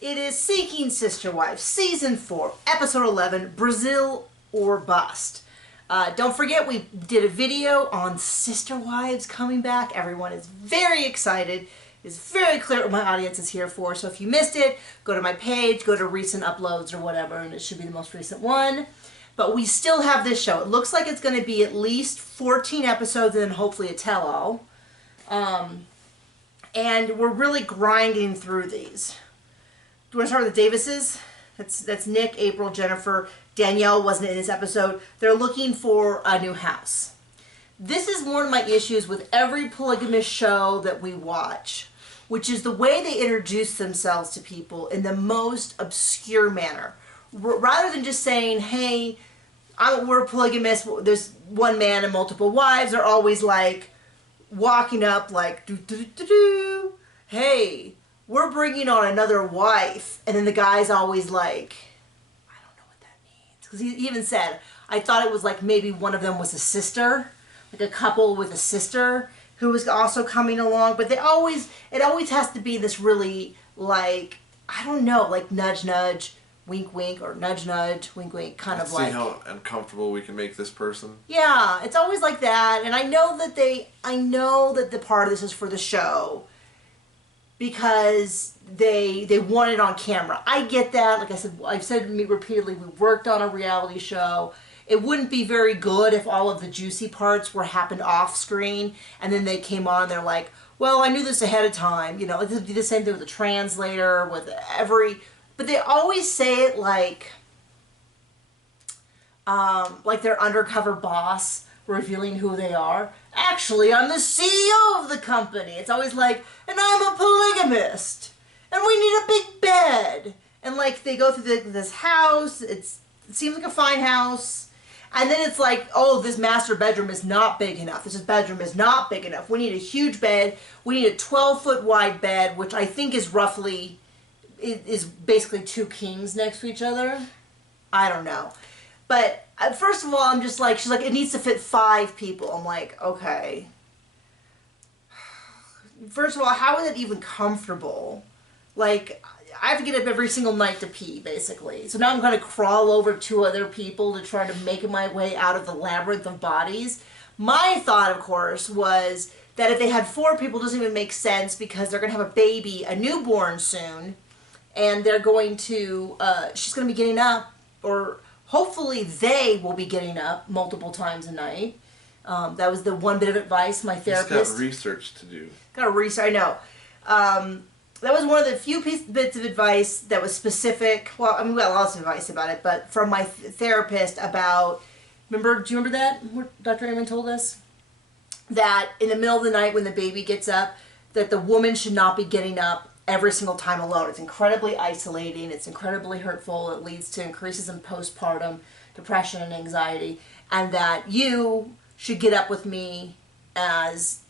It is Seeking Sister Wives, Season 4, Episode 11, Brazil or Bust. Don't forget, we did a video on Sister Wives coming back. Everyone is very excited. It's very clear what my audience is here for. So if you missed it, go to my page, go to recent uploads or whatever, and it should be the most recent one. But we still have this show. It looks like it's going to be at least 14 episodes and then hopefully a tell-all. And we're really grinding through these. Do you want to start with the Davises? That's Nick, April, Jennifer. Danielle wasn't in this episode. They're looking for a new house. This is one of my issues with every polygamous show that we watch, which is the way they introduce themselves to people in the most obscure manner. Rather than just saying, hey, we're polygamous, there's one man and multiple wives, they're always like walking up like, do-do-do-do, hey, we're bringing on another wife. And then the guy's always like, I don't know what that means. Because he even said, I thought it was like maybe one of them was a sister, like a couple with a sister who was also coming along. But it always has to be this really like, I don't know, like nudge, nudge, wink, wink, or nudge, nudge, wink, wink, kind of like. See how uncomfortable we can make this person? Yeah, it's always like that. And I know that the part of this is for the show, because they want it on camera. I get that. Like I said, I've said to me repeatedly, we worked on a reality show. It wouldn't be very good if all of the juicy parts happened off screen, and then they came on and they're like, well, I knew this ahead of time. You know, it'd be the same thing with the translator, with but they always say it like their undercover boss revealing who they are. Actually, I'm the CEO of the company. It's always like, and I'm a polygamist, and we need a big bed. And like they go through this house. It seems like a fine house. And then it's like, oh, this master bedroom is not big enough. This bedroom is not big enough. We need a huge bed. We need a 12-foot wide bed, which I think is roughly, is basically two kings next to each other. I don't know. But first of all, I'm just like, she's like, it needs to fit 5 people. I'm like, okay. First of all, how is it even comfortable? Like, I have to get up every single night to pee, basically. So now I'm going to crawl over 2 other people to try to make my way out of the labyrinth of bodies. My thought, of course, was that if they had 4 people, it doesn't even make sense, because they're going to have a baby, a newborn soon, and they're going to, she's going to be getting up, or hopefully they will be getting up multiple times a night. That was the one bit of advice my therapist... He's got research to do. Got research, I know. That was one of the few bits of advice that was specific. Well, I mean, we got lots of advice about it, but from my therapist about... do you remember that? What Dr. Amen told us? That in the middle of the night when the baby gets up, that the woman should not be getting up every single time alone. It's incredibly isolating. It's incredibly hurtful. It leads to increases in postpartum depression and anxiety. And that you should get up with me as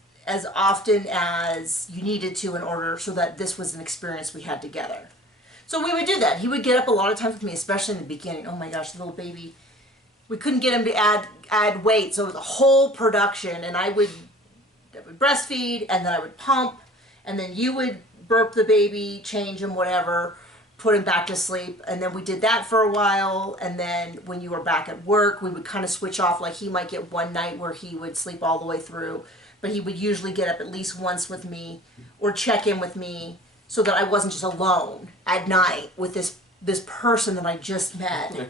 often as you needed to in order so that this was an experience we had together. So we would do that. He would get up a lot of times with me, especially in the beginning. Oh my gosh, the little baby. We couldn't get him to add weight, so it was a whole production. And I would breastfeed, and then I would pump, and then you would burp the baby, change him, whatever, put him back to sleep. And then we did that for a while. And then when you were back at work, we would kind of switch off. Like he might get one night where he would sleep all the way through, but he would usually get up at least once with me or check in with me so that I wasn't just alone at night with this person that I just met.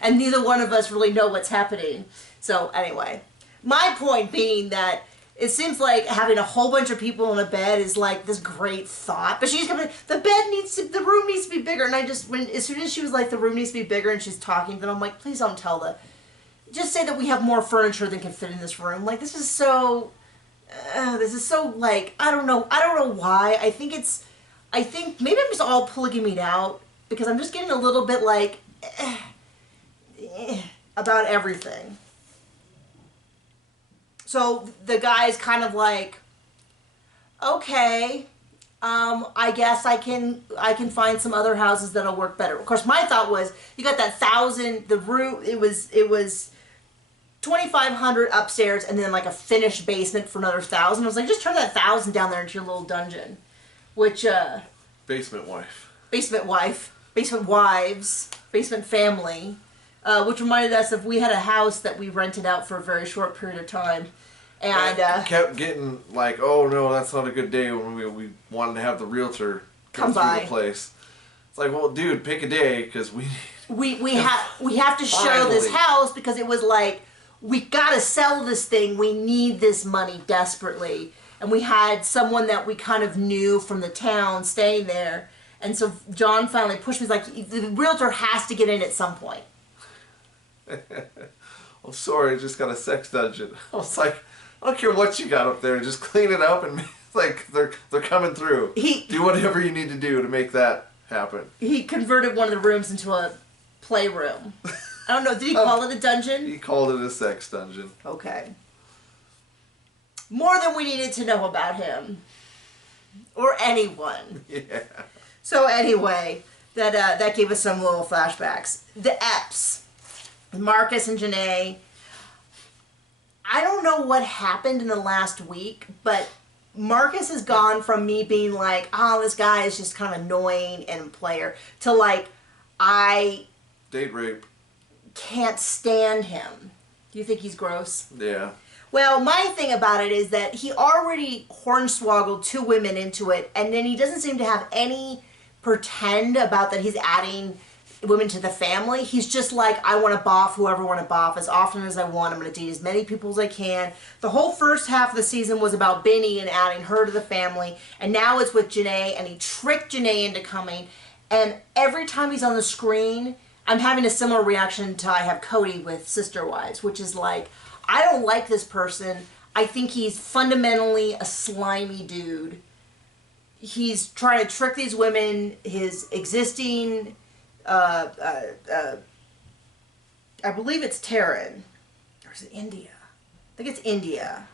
And neither one of us really know what's happening. So anyway, my point being that it seems like having a whole bunch of people in a bed is like this great thought. But she's coming, the room needs to be bigger. And as soon as she was like, the room needs to be bigger, and she's talking to them, I'm like, please don't tell just say that we have more furniture than can fit in this room. Like, this is so like, I don't know why. I think maybe I'm just all polygamied out, because I'm just getting a little bit like, about everything. So the guy's kind of like, okay, I guess I can find some other houses that'll work better. Of course, my thought was, you got that 1,000, the room, it was 2,500 upstairs, and then like a finished basement for another 1,000. I was like, just turn that 1,000 down there into your little dungeon, which Basement wife. Basement wife, basement wives, basement family, which reminded us of we had a house that we rented out for a very short period of time. And kept getting like, oh no, that's not a good day when we wanted to have the realtor come through by the place. It's like, well, dude, pick a day because we have to show this house because it was like we gotta sell this thing. We need this money desperately, and we had someone that we kind of knew from the town staying there, and so John finally pushed me. He's like, the realtor has to get in at some point. Well, sorry, I just got a sex dungeon. I was like, I don't care what you got up there, just clean it up and like they're coming through. Do whatever you need to do to make that happen. He converted one of the rooms into a playroom. I don't know, did he call it a dungeon? He called it a sex dungeon. Okay. More than we needed to know about him. Or anyone. Yeah. So anyway, that gave us some little flashbacks. The Epps. Marcus and Janae. I don't know what happened in the last week, but Marcus has gone from me being like, oh, this guy is just kind of annoying and a player, to like, I date rape. Can't stand him. Do you think he's gross? Yeah. Well, my thing about it is that he already hornswoggled 2 women into it, and then he doesn't seem to have any pretend about that he's adding women to the family. He's just like, I want to boff whoever I want to boff as often as I want. I'm going to date as many people as I can. The whole first half of the season was about Benny and adding her to the family, and now it's with Janae, and he tricked Janae into coming, and every time he's on the screen, I'm having a similar reaction to I have Cody with Sister Wives, which is like, I don't like this person. I think he's fundamentally a slimy dude. He's trying to trick these women, his existing I believe it's Terran. Or is it India? I think it's India.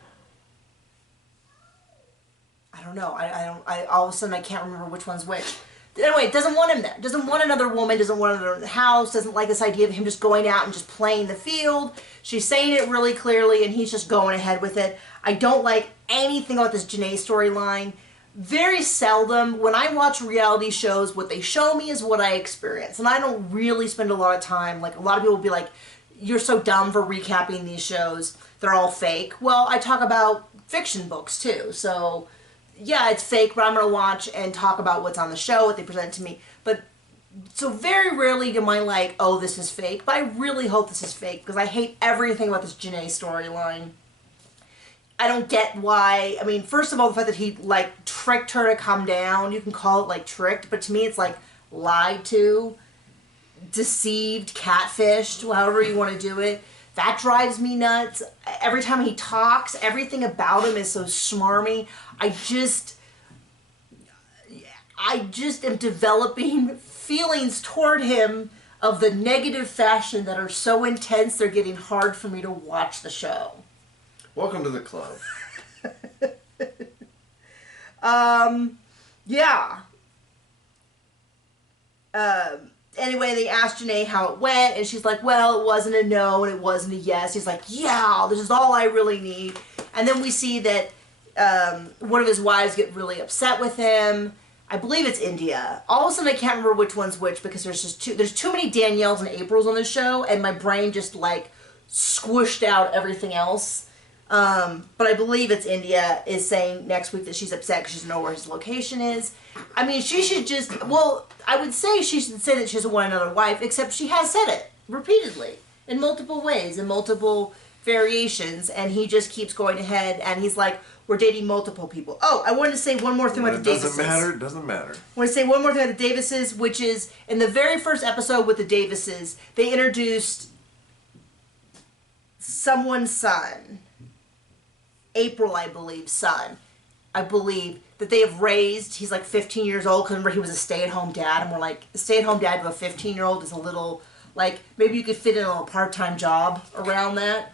I don't know. I all of a sudden I can't remember which one's which. Anyway, doesn't want him there. Doesn't want another woman. Doesn't want another in the house. Doesn't like this idea of him just going out and just playing the field. She's saying it really clearly, and he's just going ahead with it. I don't like anything about this Janae storyline. Very seldom, when I watch reality shows, what they show me is what I experience. And I don't really spend a lot of time, like a lot of people will be like, you're so dumb for recapping these shows. They're all fake. Well, I talk about fiction books too. So, yeah, it's fake, but I'm going to watch and talk about what's on the show, what they present to me. But, so very rarely am I like, oh, this is fake. But I really hope this is fake because I hate everything about this Janae storyline. I don't get why. I mean, first of all, the fact that he, like, tricked her to come down. You can call it, like, tricked. But to me, it's, like, lied to, deceived, catfished, however you want to do it. That drives me nuts. Every time he talks, everything about him is so smarmy. I just am developing feelings toward him of the negative fashion that are so intense they're getting hard for me to watch the show. Welcome to the club. Yeah. Anyway, they asked Janae how it went, and she's like, well, it wasn't a no, and it wasn't a yes. He's like, yeah, this is all I really need. And then we see that one of his wives get really upset with him. I believe it's India. All of a sudden, I can't remember which one's which, because there's too many Danielles and Aprils on this show, and my brain just, like, squished out everything else. But I believe it's India is saying next week that she's upset because she doesn't know where his location is. I mean, she should just, well, I would say she should say that she doesn't want another wife, except she has said it repeatedly in multiple ways, in multiple variations, and he just keeps going ahead, and he's like, we're dating multiple people. Oh, I wanted to say one more thing about the Davises. It doesn't matter. I want to say one more thing about the Davises, which is, in the very first episode with the Davises, they introduced someone's son. April, I believe, son. I believe that they have raised, he's like 15 years old, because remember he was a stay-at-home dad, and we're like, a stay-at-home dad to a 15-year-old is a little, like, maybe you could fit in a little part-time job around that.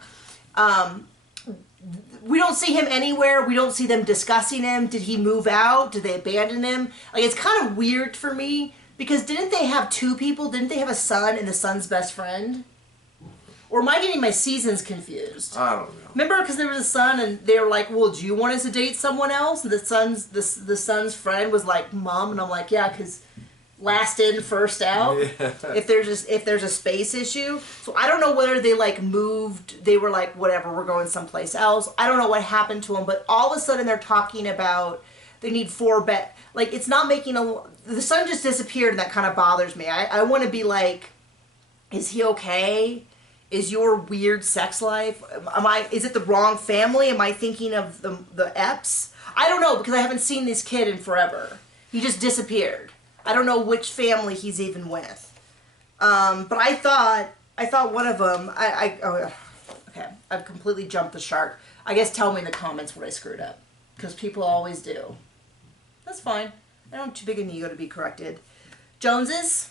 We don't see him anywhere. We don't see them discussing him. Did he move out? Did they abandon him? Like, it's kind of weird for me, because didn't they have 2 people? Didn't they have a son and the son's best friend? Or am I getting my seasons confused? I don't know. Remember, because there was a son, and they were like, "Well, do you want us to date someone else?" And the son's friend was like, "Mom," and I'm like, "Yeah, because last in, first out. Yeah. If there's a space issue." So I don't know whether they like moved. They were like, "Whatever, we're going someplace else." I don't know what happened to them, but all of a sudden they're talking about they need 4 bed. Like it's not making the son just disappeared, and that kind of bothers me. I want to be like, is he okay? Is your weird sex life? Is it the wrong family? Am I thinking of the Epps? I don't know because I haven't seen this kid in forever. He just disappeared. I don't know which family he's even with. But I thought one of them. Okay, I've completely jumped the shark. I guess tell me in the comments what I screwed up because people always do. That's fine. I don't have too big an ego to be corrected. Joneses.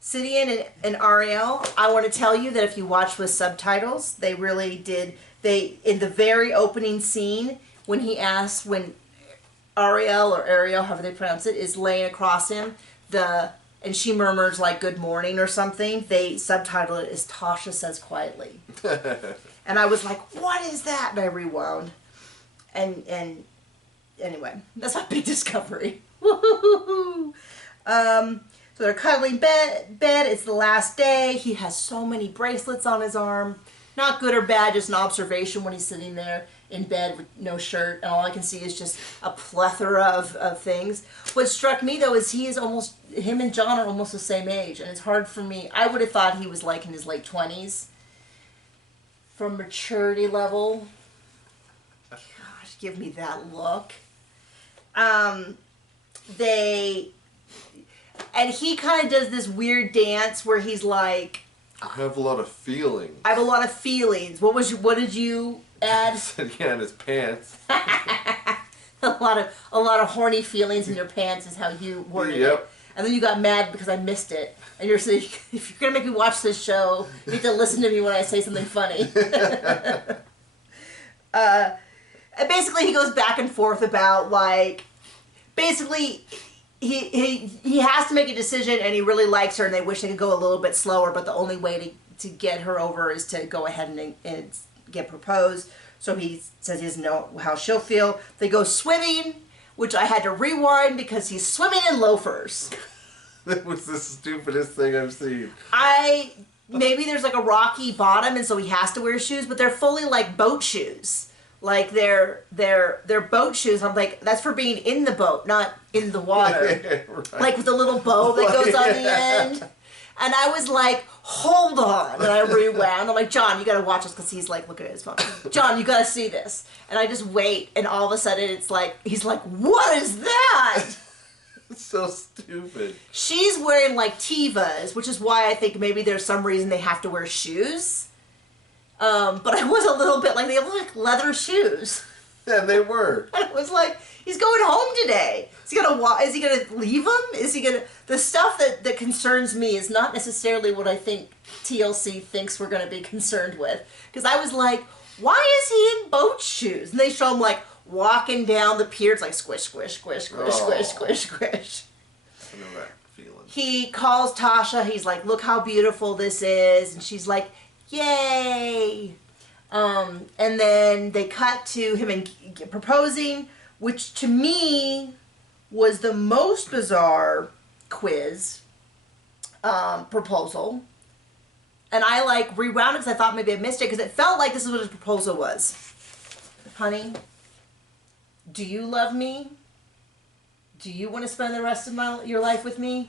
Sidian and Ariel, I want to tell you that if you watch with subtitles, they really did. In the very opening scene, when Ariel or Ariel, however they pronounce it, is laying across him, and she murmurs like "Good morning" or something, they subtitle it as Tasha says quietly. And I was like, "What is that?" And I rewound. And anyway, that's my big discovery. Woohoo! So they're cuddling bed. It's the last day. He has so many bracelets on his arm. Not good or bad, just an observation when he's sitting there in bed with no shirt. And all I can see is just a plethora of things. What struck me, though, is him and John are almost the same age. And it's hard for me. I would have thought he was like in his late 20s. From maturity level. Gosh, give me that look. And he kind of does this weird dance where he's like, I have a lot of feelings. I have a lot of feelings. What did you add? I said, yeah, in his pants. a lot of horny feelings in your pants is how you worded it. And then you got mad because I missed it. And you're saying, if you're going to make me watch this show, you need to listen to me when I say something funny. And basically he goes back and forth about like, basically he has to make a decision and he really likes her and they wish they could go a little bit slower, but the only way to get her over is to go ahead and get proposed. So he says he doesn't know how she'll feel. They go swimming, which I had to rewind because he's swimming in loafers. That was the stupidest thing I've seen. Maybe there's like a rocky bottom and so he has to wear shoes, but they're fully like boat shoes. Like they're boat shoes. I'm like, that's for being in the boat, not in the water. Right. Like with the little bow that goes on the end. And I was like, hold on. And I rewound. I'm like, John, you got to watch this because he's like looking at his phone. John, you got to see this. And I just wait. And all of a sudden it's like, he's like, what is that? It's so stupid. She's wearing like Tevas, which is why I think maybe there's some reason they have to wear shoes. But I was a little bit like, they look like leather shoes. Yeah, they were. And I was like, he's going home today. Is he gonna leave them? Is he gonna? The stuff that concerns me is not necessarily what I think TLC thinks we're gonna be concerned with. Because I was like, why is he in boat shoes? And they show him like walking down the pier. It's like squish, squish, squish, squish, squish, squish, squish. I know that feeling. He calls Tasha. He's like, look how beautiful this is. And she's like, yay. And then they cut to him and proposing, which to me was the most bizarre proposal. And I like rewound it because I thought maybe I missed it because it felt like this is what his proposal was. Honey, do you love me? Do you want to spend the rest of your life with me?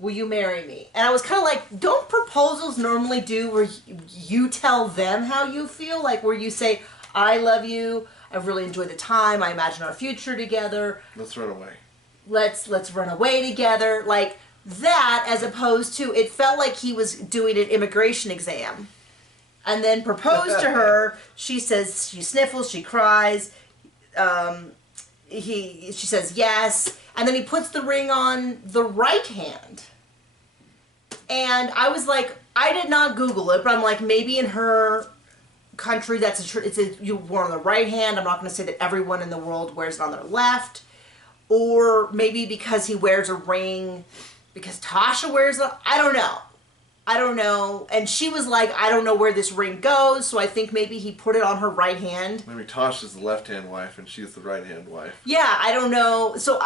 Will you marry me? And I was kind of like, don't proposals normally do where you tell them how you feel? Like where you say, I love you, I've really enjoyed the time, I imagine our future together. Let's run away. Let's run away together. Like that, as opposed to, it felt like he was doing an immigration exam. And then proposed to her, she says, she sniffles, she cries, she says yes, and then he puts the ring on the right hand. And I was like, I did not Google it, but I'm like, maybe in her country you wear on the right hand. I'm not going to say that everyone in the world wears it on their left. Or maybe because he wears a ring, because Tasha wears it. I don't know. I don't know. And she was like, I don't know where this ring goes, so I think maybe he put it on her right hand. Maybe Tasha's the left-hand wife and she's the right-hand wife. Yeah, I don't know. So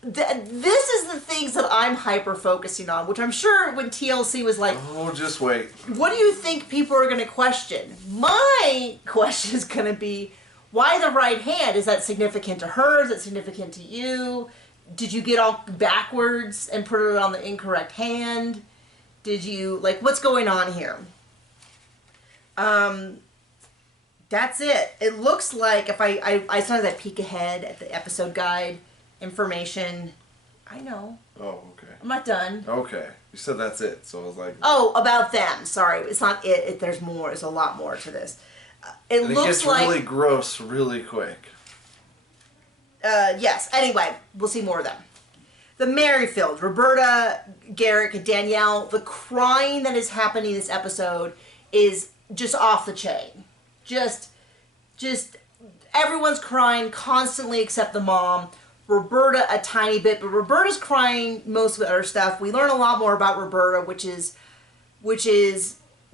this is the things that I'm hyper-focusing on, which I'm sure when TLC was like... Oh, just wait. What do you think people are going to question? My question is going to be, why the right hand? Is that significant to her? Is it significant to you? Did you get all backwards and put it on the incorrect hand? Did you, like, what's going on here? That's it. It looks like, if I saw that peek ahead at the episode guide information. I know. Oh, okay. I'm not done. Okay. You said that's it, so I was like... Oh, about them. Sorry. It's not it. There's more. There's a lot more to this. It looks like... It gets really gross really quick. Yes. Anyway, we'll see more of them. The Merrifield, Roberta, Garrick, and Danielle, the crying that is happening this episode is just off the chain. Just everyone's crying constantly except the mom. Roberta a tiny bit, but Roberta's crying most of her stuff. We learn a lot more about Roberta, which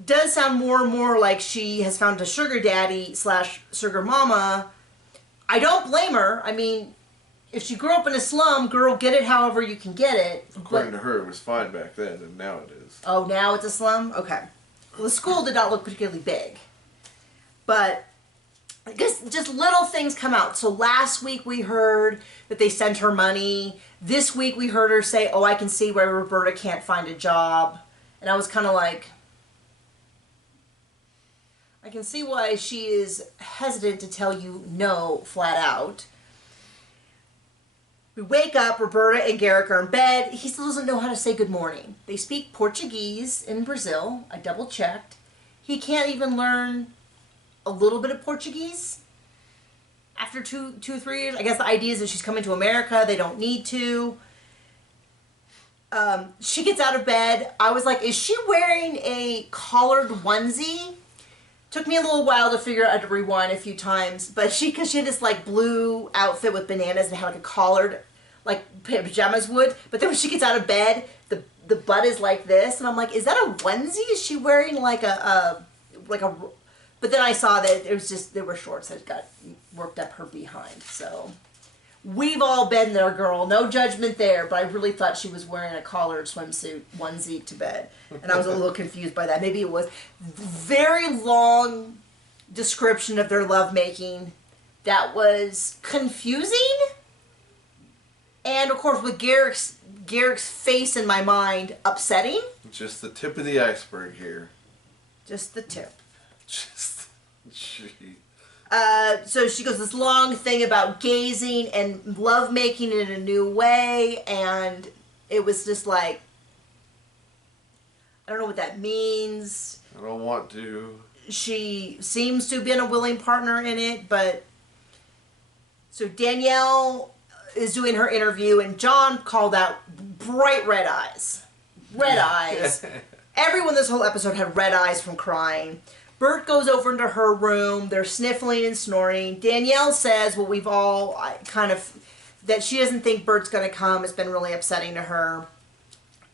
does sound more and more like she has found a sugar daddy / sugar mama. I don't blame her. I mean, if she grew up in a slum, girl, get it however you can get it. According to her, it was fine back then, and now it is. Oh, now it's a slum? Okay. Well, the school did not look particularly big. But I guess just little things come out. So last week we heard that they sent her money. This week we heard her say, oh, I can see why Roberta can't find a job. And I was kind of like, I can see why she is hesitant to tell you no flat out. We wake up, Roberta and Garrick are in bed. He still doesn't know how to say good morning. They speak Portuguese in Brazil. I double checked. He can't even learn a little bit of Portuguese after two or 3 years. I guess the idea is that she's coming to America. They don't need to. She gets out of bed. I was like, is she wearing a collared onesie? Took me a little while to figure out, I had to rewind a few times, but because she had this like blue outfit with bananas and had like a collared, like pajamas would, but then when she gets out of bed, the butt is like this, and I'm like, is that a onesie? Is she wearing like a, but then I saw that it was just, there were shorts that got worked up her behind, so. We've all been there, girl. No judgment there, but I really thought she was wearing a collared swimsuit onesie to bed. And I was a little confused by that. Maybe it was very long description of their lovemaking that was confusing. And, of course, with Garrick's face in my mind, upsetting. Just the tip of the iceberg here. Just the tip. Gee. So she goes this long thing about gazing and lovemaking in a new way, and it was just like, I don't know what that means. I don't want to. She seems to have been a willing partner in it, but so Danielle is doing her interview, and John called out bright red eyes. Red eyes. Everyone this whole episode had red eyes from crying. Bert goes over into her room. They're sniffling and snoring. Danielle says, well, we've all kind of, that she doesn't think Bert's going to come. It's been really upsetting to her.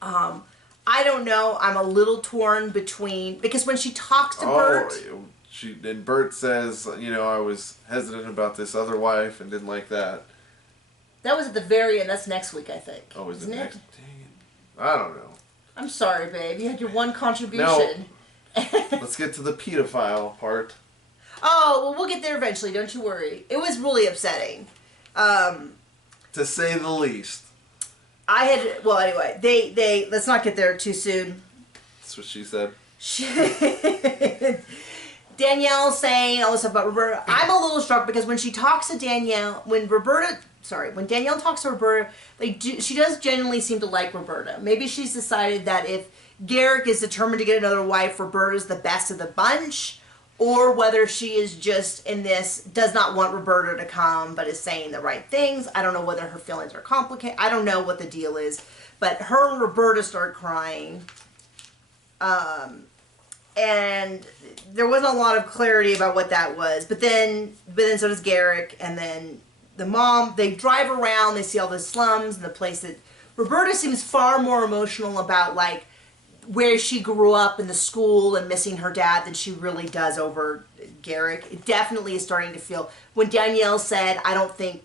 I don't know. I'm a little torn between, because when she talks to Bert. And Bert says, you know, I was hesitant about this other wife and didn't like that. That was at the very end. That's next week, I think. Oh, is it next? Dang it. I don't know. I'm sorry, babe. You had your one contribution. No. Let's get to the pedophile part. Oh, well, we'll get there eventually. Don't you worry. It was really upsetting. To say the least. Well, anyway, they let's not get there too soon. That's what she said. Danielle saying all this stuff about Roberta. I'm a little struck because when she talks to Danielle, when Danielle talks to Roberta, she does genuinely seem to like Roberta. Maybe she's decided that if Garrick is determined to get another wife, Roberta's the best of the bunch, or whether she is just in this, does not want Roberta to come, but is saying the right things. I don't know whether her feelings are complicated. I don't know what the deal is, but her and Roberta start crying, and there wasn't a lot of clarity about what that was, but then so does Garrick, and then the mom, they drive around, they see all the slums and the place that, Roberta seems far more emotional about, like, where she grew up in the school and missing her dad than she really does over Garrick. It definitely is starting to feel, when Danielle said, I don't think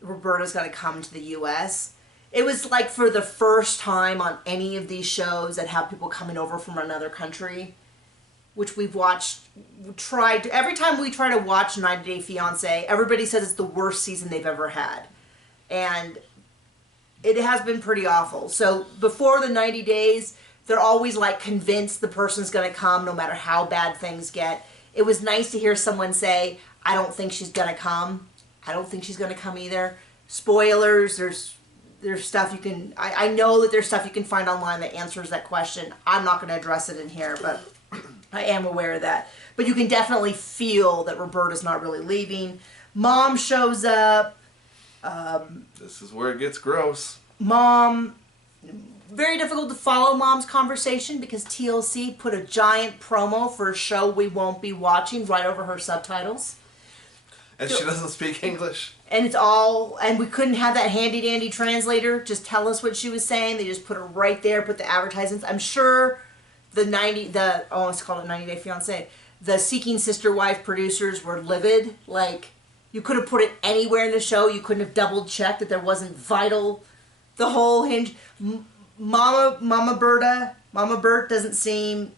Roberta's going to come to the U.S., it was like for the first time on any of these shows that have people coming over from another country, which we've watched, every time we try to watch 90 Day Fiancé, everybody says it's the worst season they've ever had. And it has been pretty awful. So before the 90 days, they're always like convinced the person's going to come no matter how bad things get. It was nice to hear someone say, I don't think she's going to come. I don't think she's going to come either. Spoilers, there's stuff you can, I know that there's stuff you can find online that answers that question. I'm not going to address it in here, but I am aware of that. But you can definitely feel that Roberta's not really leaving. Mom shows up. This is where it gets gross. Mom, very difficult to follow Mom's conversation because TLC put a giant promo for a show we won't be watching right over her subtitles. And she doesn't speak English. And it's all, and we couldn't have that handy dandy translator just tell us what she was saying. They just put it right there, put the advertisements. I'm sure it's called a 90 Day Fiancé. The Seeking Sister Wife producers were livid. Like, you could have put it anywhere in the show. You couldn't have double checked that there wasn't vital. The whole hinge. Mama Bert doesn't seem.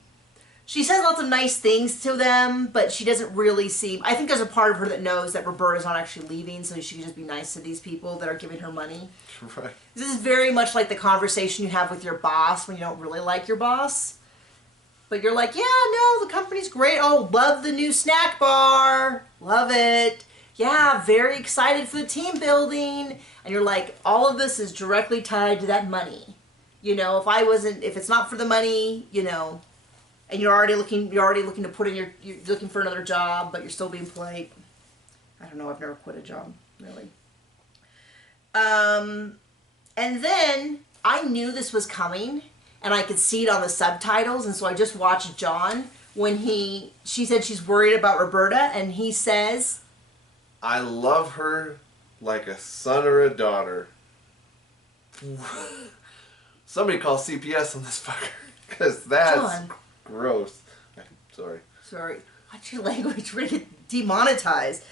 She says lots of nice things to them, but she doesn't really seem. I think there's a part of her that knows that Roberta's not actually leaving, so she can just be nice to these people that are giving her money. Right. This is very much like the conversation you have with your boss when you don't really like your boss. But you're like, yeah, no, the company's great. Oh, love the new snack bar. Love it. Yeah, very excited for the team building. And you're like, all of this is directly tied to that money. You know, if it's not for the money, you know, and you're already looking to put in you're looking for another job, but you're still being polite. I don't know, I've never quit a job, really. And then I knew this was coming, and I could see it on the subtitles, and so I just watched John when she said she's worried about Roberta, and he says, I love her like a son or a daughter. Somebody call CPS on this fucker, because that's John. Gross. Sorry. Watch your language. We're going to get demonetized.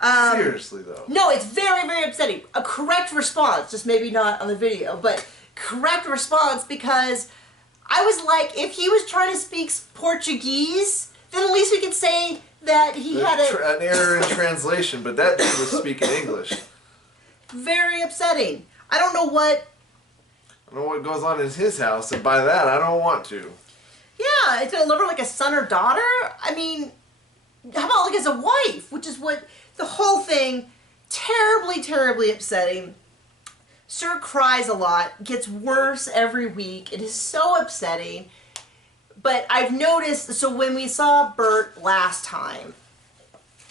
Seriously, though. No, it's very, very upsetting. A correct response, just maybe not on the video, but correct response, because I was like, if he was trying to speak Portuguese, then at least we could say that he had an error in translation, but that dude was speaking English. Very upsetting. I don't know what goes on in his house, and by that, I don't want to. Yeah, it's gonna love her like a son or daughter? I mean, how about like as a wife? Which is what, the whole thing, terribly, terribly upsetting. Sir cries a lot, gets worse every week. It is so upsetting. But I've noticed, so when we saw Bert last time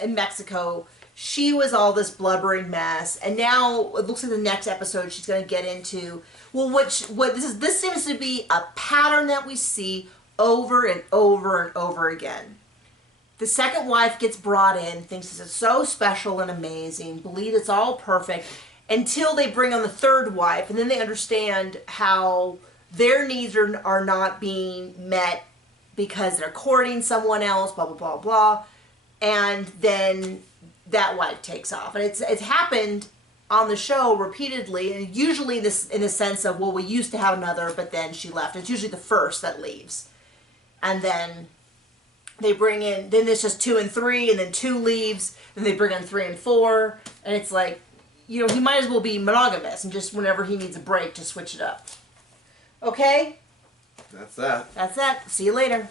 in Mexico, she was all this blubbering mess, and now it looks like the next episode she's gonna get into, well, this seems to be a pattern that we see over and over and over again. The second wife gets brought in, thinks this is so special and amazing, believe it's all perfect, until they bring on the third wife, and then they understand how their needs are not being met because they're courting someone else, blah, blah, blah, blah, and then that wife takes off. And it's happened on the show repeatedly, and usually in the sense of, well, we used to have another, but then she left. It's usually the first that leaves. And then they bring in, then it's just 2 and 3, and then 2 leaves, then they bring in 3 and 4, and it's like, you know, he might as well be monogamous and just whenever he needs a break, just switch it up. Okay? That's that. That's that. See you later.